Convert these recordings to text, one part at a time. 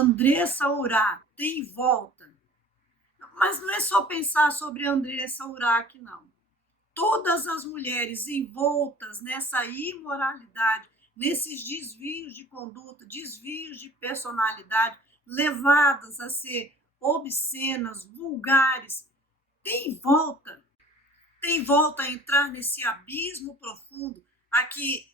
Andressa Urach tem volta. Mas não é só pensar sobre Andressa Urach, não. Todas as mulheres envoltas nessa imoralidade, nesses desvios de conduta, desvios de personalidade, levadas a ser obscenas, vulgares, tem volta a entrar nesse abismo profundo a que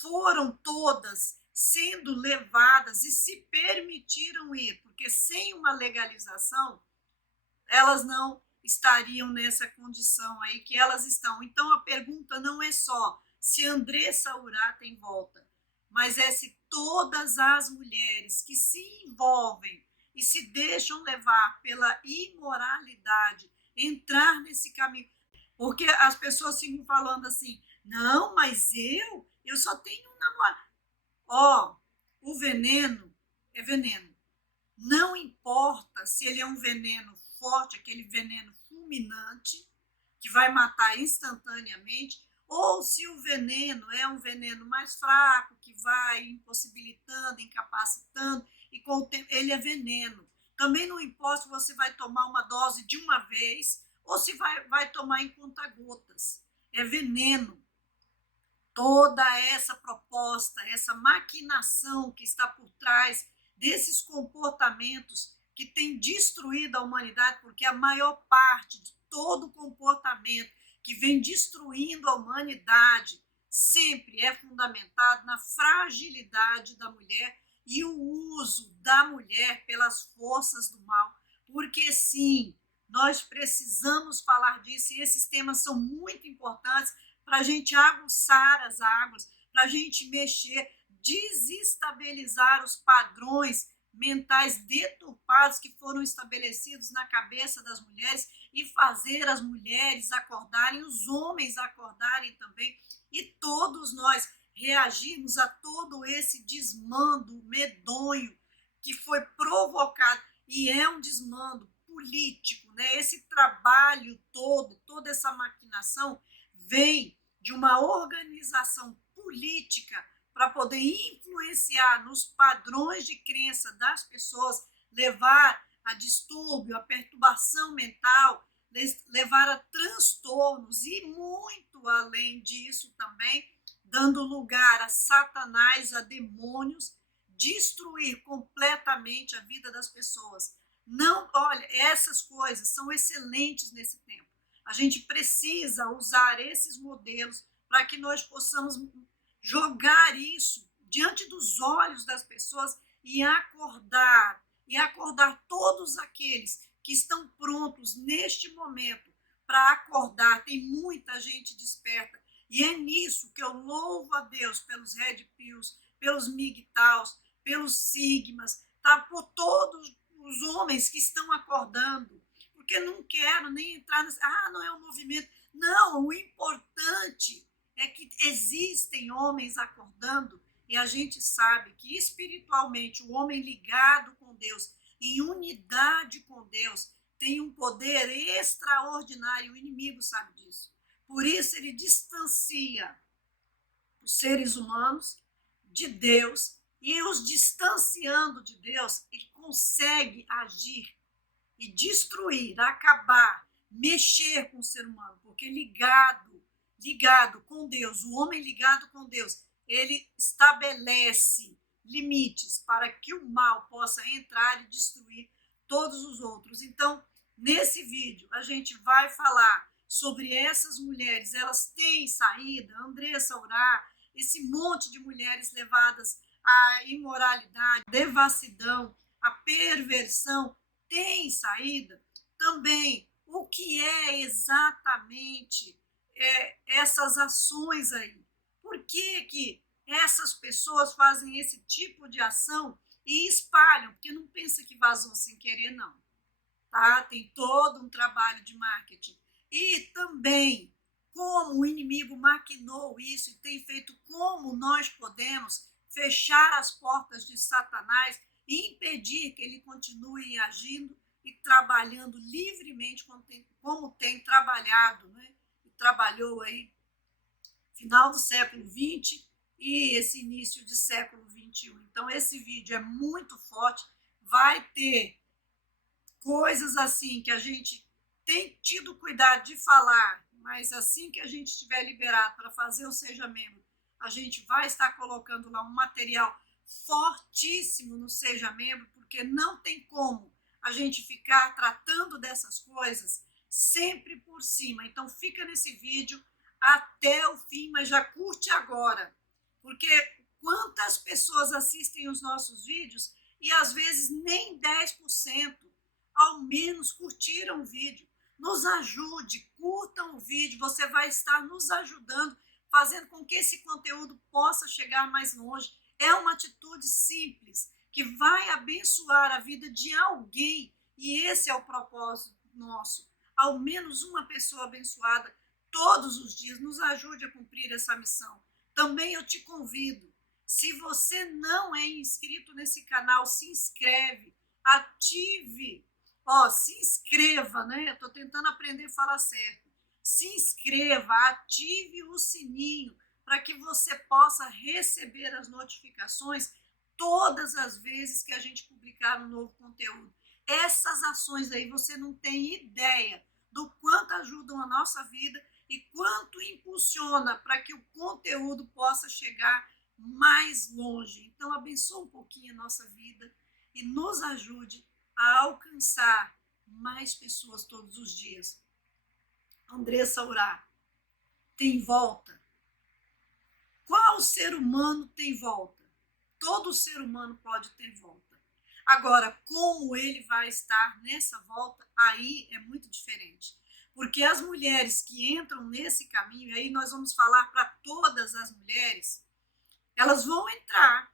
foram todas sendo levadas e se permitiram ir, porque sem uma legalização, elas não estariam nessa condição aí que elas estão. Então, a pergunta não é só se Andressa Urach tem volta, mas é se todas as mulheres que se envolvem e se deixam levar pela imoralidade, entrar nesse caminho. Porque as pessoas ficam falando assim, não, mas eu só tenho um namorado. Ó, o veneno é veneno. Não importa se ele é um veneno forte, aquele veneno fulminante, que vai matar instantaneamente, ou se o veneno é um veneno mais fraco, que vai impossibilitando, incapacitando, e com o tempo ele é veneno. Também não importa se você vai tomar uma dose de uma vez, ou se vai tomar em conta-gotas. É veneno. Toda essa proposta, essa maquinação que está por trás desses comportamentos que tem destruído a humanidade, porque a maior parte de todo comportamento que vem destruindo a humanidade sempre é fundamentado na fragilidade da mulher e o uso da mulher pelas forças do mal. Porque sim, nós precisamos falar disso e esses temas são muito importantes para a gente aguçar as águas, para a gente mexer, desestabilizar os padrões mentais deturpados que foram estabelecidos na cabeça das mulheres e fazer as mulheres acordarem, os homens acordarem também, e todos nós reagirmos a todo esse desmando medonho que foi provocado, e é um desmando político, né? Esse trabalho todo, toda essa maquinação vem de uma organização política para poder influenciar nos padrões de crença das pessoas, levar a distúrbio, a perturbação mental, levar a transtornos e muito além disso também, dando lugar a Satanás, a demônios, destruir completamente a vida das pessoas. Não, olha, essas coisas são excelentes nesse tempo. A gente precisa usar esses modelos para que nós possamos jogar isso diante dos olhos das pessoas e acordar todos aqueles que estão prontos neste momento para acordar. Tem muita gente desperta e é nisso que eu louvo a Deus pelos Red Pills, pelos MGTOWs, pelos Sigmas, tá? Por todos os homens que estão acordando, porque não quero nem entrar nessa, não é um movimento. Não, o importante é que existem homens acordando e a gente sabe que espiritualmente o homem ligado com Deus, em unidade com Deus, tem um poder extraordinário, o inimigo sabe disso. Por isso ele distancia os seres humanos de Deus e os distanciando de Deus, ele consegue agir e destruir, acabar, mexer com o ser humano, porque ligado com Deus, o homem ligado com Deus, ele estabelece limites para que o mal possa entrar e destruir todos os outros. Então, nesse vídeo, a gente vai falar sobre essas mulheres, elas têm saída, Andressa Urach, esse monte de mulheres levadas à imoralidade, devassidão, à perversão, tem saída? Também, o que é exatamente essas ações aí? Por que essas pessoas fazem esse tipo de ação e espalham? Porque não pensa que vazou sem querer, não. Tá? Tem todo um trabalho de marketing. E também, como o inimigo maquinou isso e tem feito, como nós podemos fechar as portas de Satanás e impedir que ele continue agindo e trabalhando livremente como tem trabalhado, né? E trabalhou aí final do século XX e esse início de século XXI. Então, esse vídeo é muito forte, vai ter coisas assim que a gente tem tido cuidado de falar, mas assim que a gente estiver liberado para fazer o Seja Membro, a gente vai estar colocando lá um material fortíssimo no Seja Membro, porque não tem como a gente ficar tratando dessas coisas sempre por cima. Então fica nesse vídeo até o fim, mas já curte agora, porque quantas pessoas assistem os nossos vídeos e às vezes nem 10% ao menos curtiram o vídeo. Nos ajude, curtam o vídeo, você vai estar nos ajudando, fazendo com que esse conteúdo possa chegar mais longe. É uma atitude simples, que vai abençoar a vida de alguém, e esse é o propósito nosso. Ao menos uma pessoa abençoada todos os dias. Nos ajude a cumprir essa missão. Também eu te convido, se você não é inscrito nesse canal, se inscreve, ative, se inscreva, né? Eu estou tentando aprender a falar certo. Se inscreva, ative o sininho para que você possa receber as notificações todas as vezes que a gente publicar um novo conteúdo. Essas ações aí você não tem ideia do quanto ajudam a nossa vida e quanto impulsiona para que o conteúdo possa chegar mais longe. Então, abençoe um pouquinho a nossa vida e nos ajude a alcançar mais pessoas todos os dias. Andressa Urach, tem volta? Qual ser humano tem volta? Todo ser humano pode ter volta. Agora, como ele vai estar nessa volta, aí é muito diferente. Porque as mulheres que entram nesse caminho, aí nós vamos falar para todas as mulheres, elas vão entrar.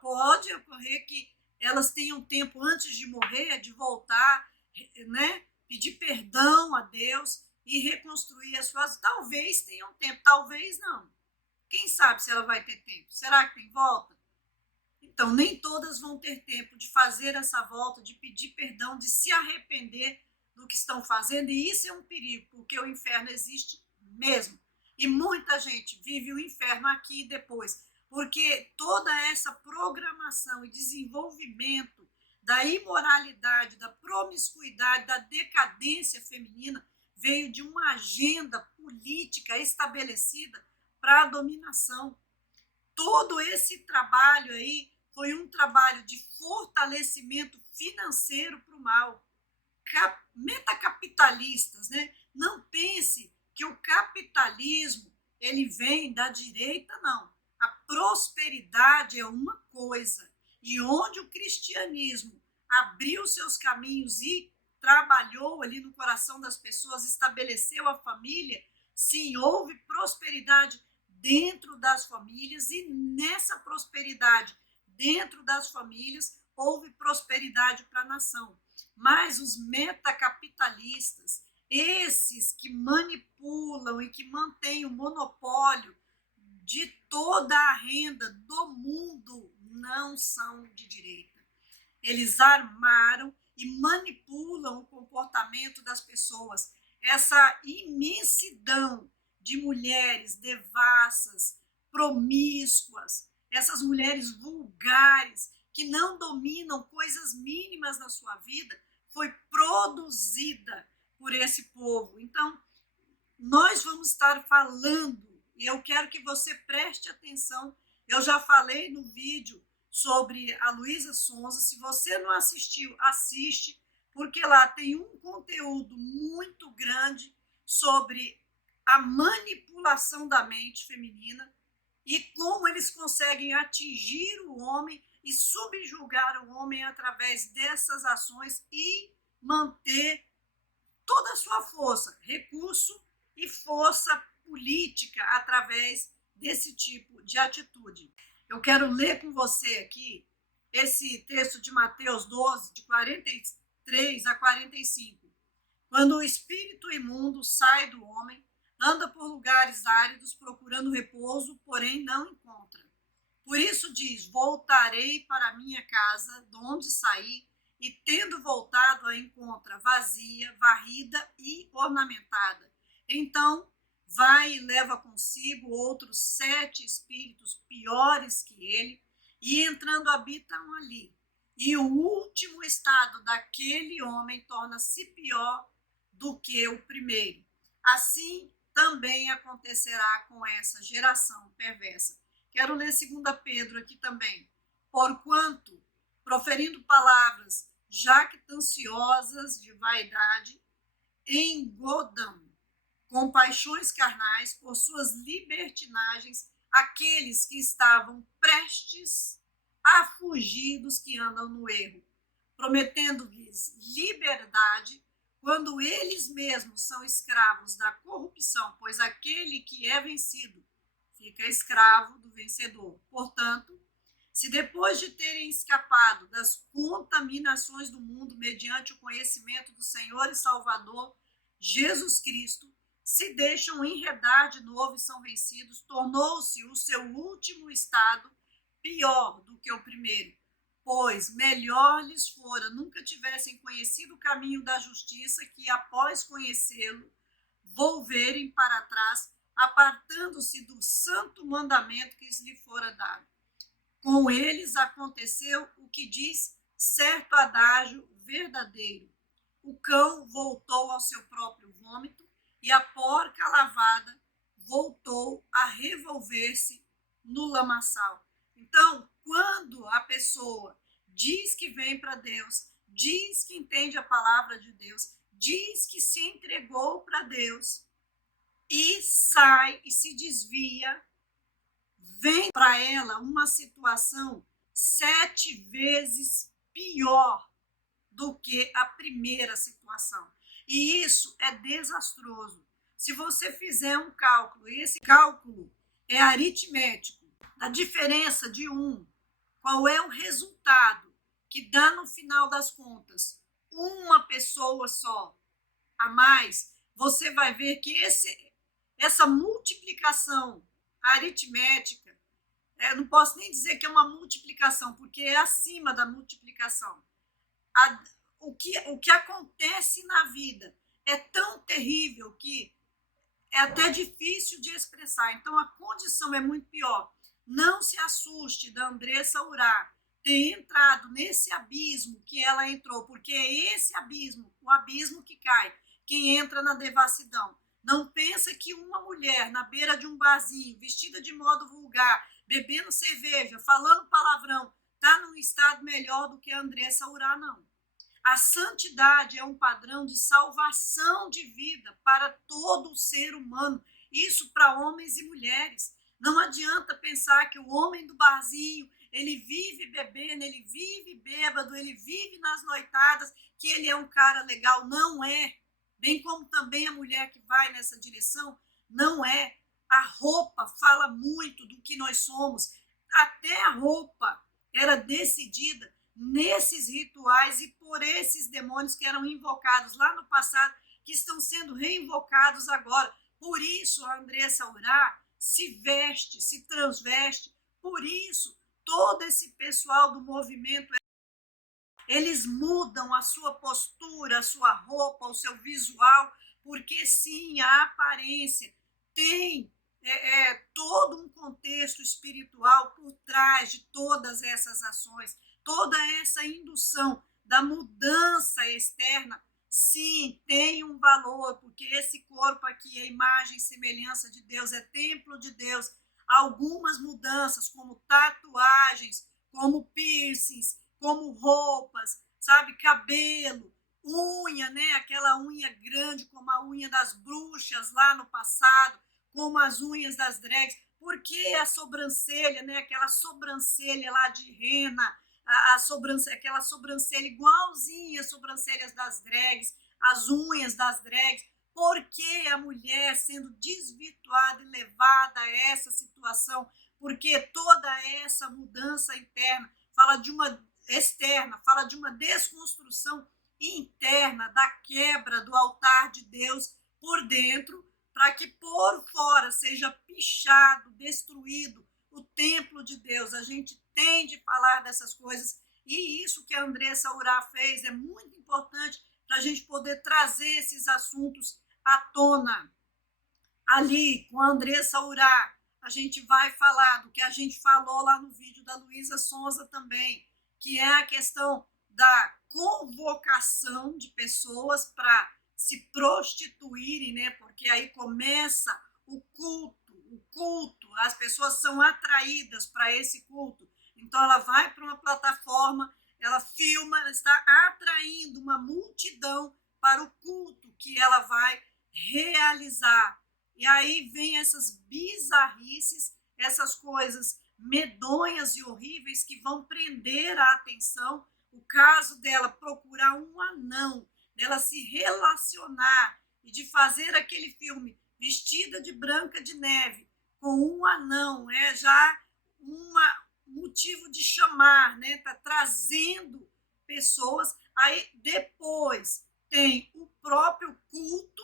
Pode ocorrer que elas tenham tempo antes de morrer, de voltar, né? Pedir perdão a Deus e reconstruir as suas. Talvez tenham tempo, talvez não. Quem sabe se ela vai ter tempo? Será que tem volta? Então, nem todas vão ter tempo de fazer essa volta, de pedir perdão, de se arrepender do que estão fazendo, e isso é um perigo, porque o inferno existe mesmo. E muita gente vive o inferno aqui e depois, porque toda essa programação e desenvolvimento da imoralidade, da promiscuidade, da decadência feminina veio de uma agenda política estabelecida para a dominação. Todo esse trabalho aí foi um trabalho de fortalecimento financeiro para o mal. Metacapitalistas, né? Não pense que o capitalismo ele vem da direita, não. A prosperidade é uma coisa, e onde o cristianismo abriu seus caminhos e trabalhou ali no coração das pessoas, estabeleceu a família, sim, houve prosperidade dentro das famílias, e nessa prosperidade dentro das famílias houve prosperidade para a nação. Mas os metacapitalistas, esses que manipulam e que mantêm o monopólio de toda a renda do mundo, não são de direita. Eles armaram e manipulam o comportamento das pessoas. Essa imensidão de mulheres devassas, promíscuas, essas mulheres vulgares, que não dominam coisas mínimas na sua vida, foi produzida por esse povo. Então, nós vamos estar falando, e eu quero que você preste atenção. Eu já falei no vídeo sobre a Luísa Sonza. Se você não assistiu, assiste, porque lá tem um conteúdo muito grande sobre a manipulação da mente feminina e como eles conseguem atingir o homem e subjugar o homem através dessas ações e manter toda a sua força, recurso e força política através desse tipo de atitude. Eu quero ler com você aqui esse texto de Mateus 12, de 43 a 45. Quando o espírito imundo sai do homem, anda por lugares áridos procurando repouso, porém não encontra. Por isso diz: voltarei para a minha casa, de onde saí, e tendo voltado a encontra vazia, varrida e ornamentada. Então vai e leva consigo outros 7 espíritos piores que ele, e entrando habitam ali. e o último estado daquele homem torna-se pior do que o primeiro. Assim também acontecerá com essa geração perversa. Quero ler 2 Pedro aqui também. Porquanto, proferindo palavras jactanciosas de vaidade, engodam com paixões carnais por suas libertinagens aqueles que estavam prestes a fugir dos que andam no erro, prometendo-lhes liberdade, quando eles mesmos são escravos da corrupção, pois aquele que é vencido fica escravo do vencedor. Portanto, se depois de terem escapado das contaminações do mundo mediante o conhecimento do Senhor e Salvador Jesus Cristo, se deixam enredar de novo e são vencidos, tornou-se o seu último estado pior do que o primeiro, pois melhor lhes fora nunca tivessem conhecido o caminho da justiça que, após conhecê-lo, volverem para trás, apartando-se do santo mandamento que lhe fora dado. Com eles aconteceu o que diz certo adágio verdadeiro: o cão voltou ao seu próprio vômito e a porca lavada voltou a revolver-se no lamaçal. Então, quando a pessoa diz que vem para Deus, diz que entende a palavra de Deus, diz que se entregou para Deus e sai e se desvia, vem para ela uma situação 7 vezes pior do que a primeira situação. E isso é desastroso. Se você fizer um cálculo, e esse cálculo é aritmético, a diferença de qual é o resultado que dá no final das contas? Uma pessoa só a mais, você vai ver que essa multiplicação aritmética, não posso nem dizer que é uma multiplicação, porque é acima da multiplicação. O que acontece na vida é tão terrível que é até difícil de expressar. Então, a condição é muito pior. Não se assuste da Andressa Urá ter entrado nesse abismo que ela entrou, porque é esse abismo, o abismo que cai, quem entra na devassidão. Não pensa que uma mulher na beira de um barzinho, vestida de modo vulgar, bebendo cerveja, falando palavrão, está num estado melhor do que a Andressa Urá, não. A santidade é um padrão de salvação de vida para todo o ser humano, isso para homens e mulheres. Não adianta pensar que o homem do barzinho, ele vive bebendo, ele vive bêbado, ele vive nas noitadas, que ele é um cara legal. Não é. Bem como também a mulher que vai nessa direção, não é. A roupa fala muito do que nós somos. Até a roupa era decidida nesses rituais e por esses demônios que eram invocados lá no passado, que estão sendo reinvocados agora. Por isso a Andressa Urá se veste, se transveste. Por isso todo esse pessoal do movimento, eles mudam a sua postura, a sua roupa, o seu visual, porque sim, a aparência tem todo um contexto espiritual por trás de todas essas ações. Toda essa indução da mudança externa, sim, tem um valor, porque esse corpo aqui é imagem e semelhança de Deus, é templo de Deus. Algumas mudanças, como tatuagens, como piercings, como roupas, sabe, cabelo, unha, né? Aquela unha grande, como a unha das bruxas lá no passado, como as unhas das drags. Por que a sobrancelha, né? Aquela sobrancelha lá de rena, aquela sobrancelha igualzinha às sobrancelhas das drags, as unhas das drags. Por que a mulher sendo desvirtuada e levada a essa situação? Porque toda essa mudança interna fala de uma externa, fala de uma desconstrução interna, da quebra do altar de Deus por dentro, para que por fora seja pichado, destruído o templo de Deus. A gente tem de falar dessas coisas, e isso que a Andressa Urá fez é muito importante para a gente poder trazer esses assuntos à tona. Ali, com a Andressa Urá, a gente vai falar do que a gente falou lá no vídeo da Luísa Sonza também, que é a questão da convocação de pessoas para se prostituírem, né? Porque aí começa o culto, as pessoas são atraídas para esse culto. Então ela vai para uma plataforma, ela filma, ela está atraindo uma multidão para o culto que ela vai realizar. E aí vem essas bizarrices, essas coisas medonhas e horríveis que vão prender a atenção. O caso dela procurar um anão, dela se relacionar e de fazer aquele filme vestida de Branca de Neve com um anão, é já um motivo de chamar, né? Tá trazendo pessoas. Aí depois tem o próprio culto,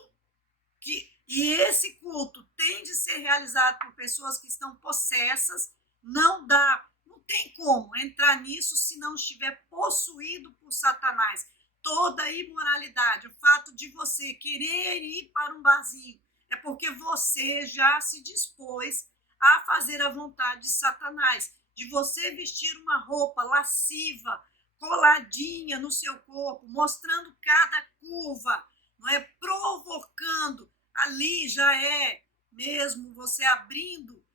e esse culto tem de ser realizado por pessoas que estão possessas. Não tem como entrar nisso se não estiver possuído por Satanás. Toda imoralidade, o fato de você querer ir para um barzinho, é porque você já se dispôs a fazer a vontade de Satanás, de você vestir uma roupa lasciva, coladinha no seu corpo, mostrando cada curva, não é? Provocando. Ali já é mesmo você abrindo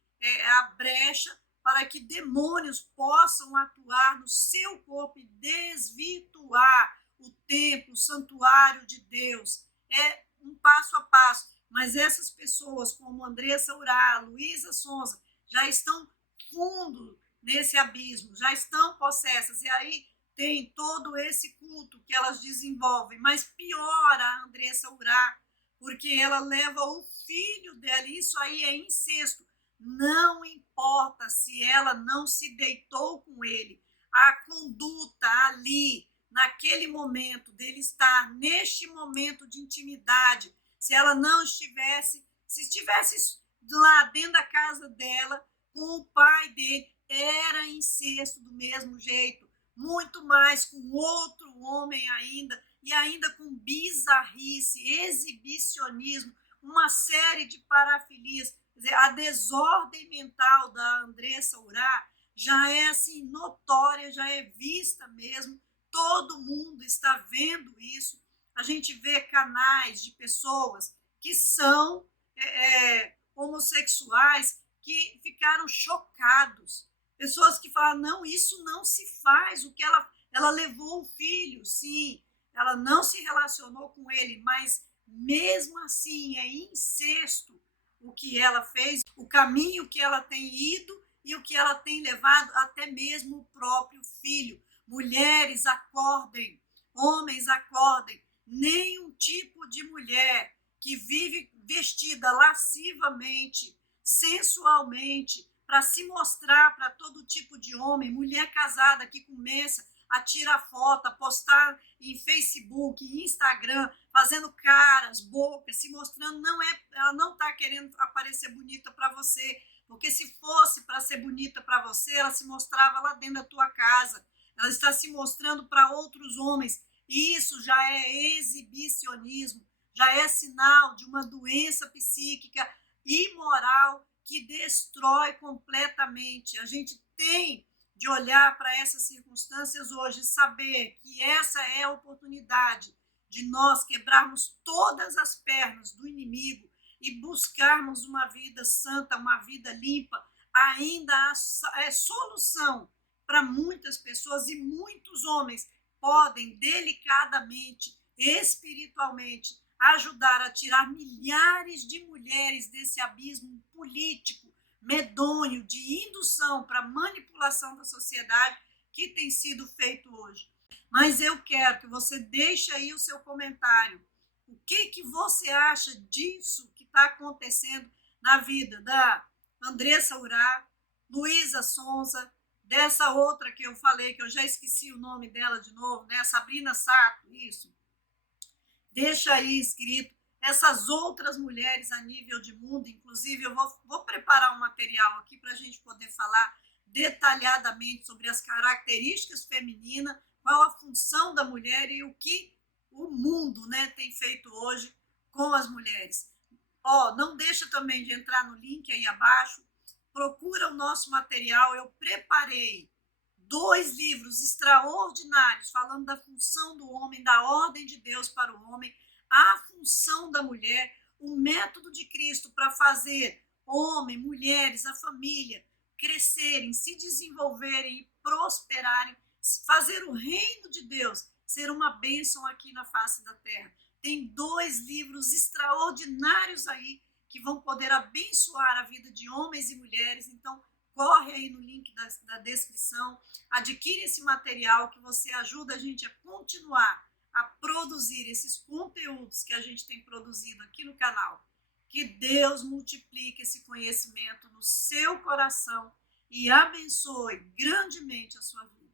a brecha para que demônios possam atuar no seu corpo e desvirtuar o templo, o santuário de Deus. É um passo a passo. Mas essas pessoas, como Andressa Urá, Luísa Sonza, já estão fundo nesse abismo, já estão possessas. E aí tem todo esse culto que elas desenvolvem. Mas pior a Andressa Urá, porque ela leva o filho dela, isso aí é incesto. Não importa se ela não se deitou com ele, a conduta ali, naquele momento, dele estar neste momento de intimidade, se ela não estivesse, se estivesse lá dentro da casa dela, com o pai dele, era incesto do mesmo jeito, muito mais com outro homem ainda, e ainda com bizarrice, exibicionismo, uma série de parafilias. Quer dizer, a desordem mental da Andressa Urá já é assim notória, já é vista mesmo, todo mundo está vendo isso. A gente vê canais de pessoas que são homossexuais que ficaram chocados, pessoas que falam, não, isso não se faz, o que ela levou o filho, sim, ela não se relacionou com ele, mas mesmo assim é incesto o que ela fez, o caminho que ela tem ido e o que ela tem levado até mesmo o próprio filho. Mulheres, acordem, homens, acordem. Nenhum tipo de mulher que vive vestida lascivamente, sensualmente, para se mostrar para todo tipo de homem, mulher casada que começa a tirar foto, a postar em Facebook, em Instagram, fazendo caras, bocas, se mostrando, ela não está querendo aparecer bonita para você, porque se fosse para ser bonita para você, ela se mostrava lá dentro da tua casa, ela está se mostrando para outros homens, e isso já é exibicionismo, já é sinal de uma doença psíquica imoral que destrói completamente. A gente tem de olhar para essas circunstâncias hoje e saber que essa é a oportunidade de nós quebrarmos todas as pernas do inimigo e buscarmos uma vida santa, uma vida limpa. Ainda é solução para muitas pessoas, e muitos homens podem delicadamente, espiritualmente, ajudar a tirar milhares de mulheres desse abismo político, medonho, de indução para manipulação da sociedade que tem sido feito hoje. Mas eu quero que você deixe aí o seu comentário. O que você acha disso que está acontecendo na vida da Andressa Urá, Luísa Sonza, dessa outra que eu falei, que eu já esqueci o nome dela de novo, né? Sabrina Sato, isso. Deixa aí escrito essas outras mulheres a nível de mundo. Inclusive, eu vou preparar um material aqui para a gente poder falar detalhadamente sobre as características femininas, qual a função da mulher e o que o mundo, né, tem feito hoje com as mulheres. Não deixa também de entrar no link aí abaixo, procura o nosso material, eu preparei 2 livros extraordinários falando da função do homem, da ordem de Deus para o homem, a função da mulher, o método de Cristo para fazer homem, mulheres, a família crescerem, se desenvolverem e prosperarem, fazer o reino de Deus ser uma bênção aqui na face da terra. Tem 2 livros extraordinários aí que vão poder abençoar a vida de homens e mulheres. Então, corre aí no link da descrição, adquire esse material que você ajuda a gente a continuar a produzir esses conteúdos que a gente tem produzido aqui no canal. Que Deus multiplique esse conhecimento no seu coração e abençoe grandemente a sua vida.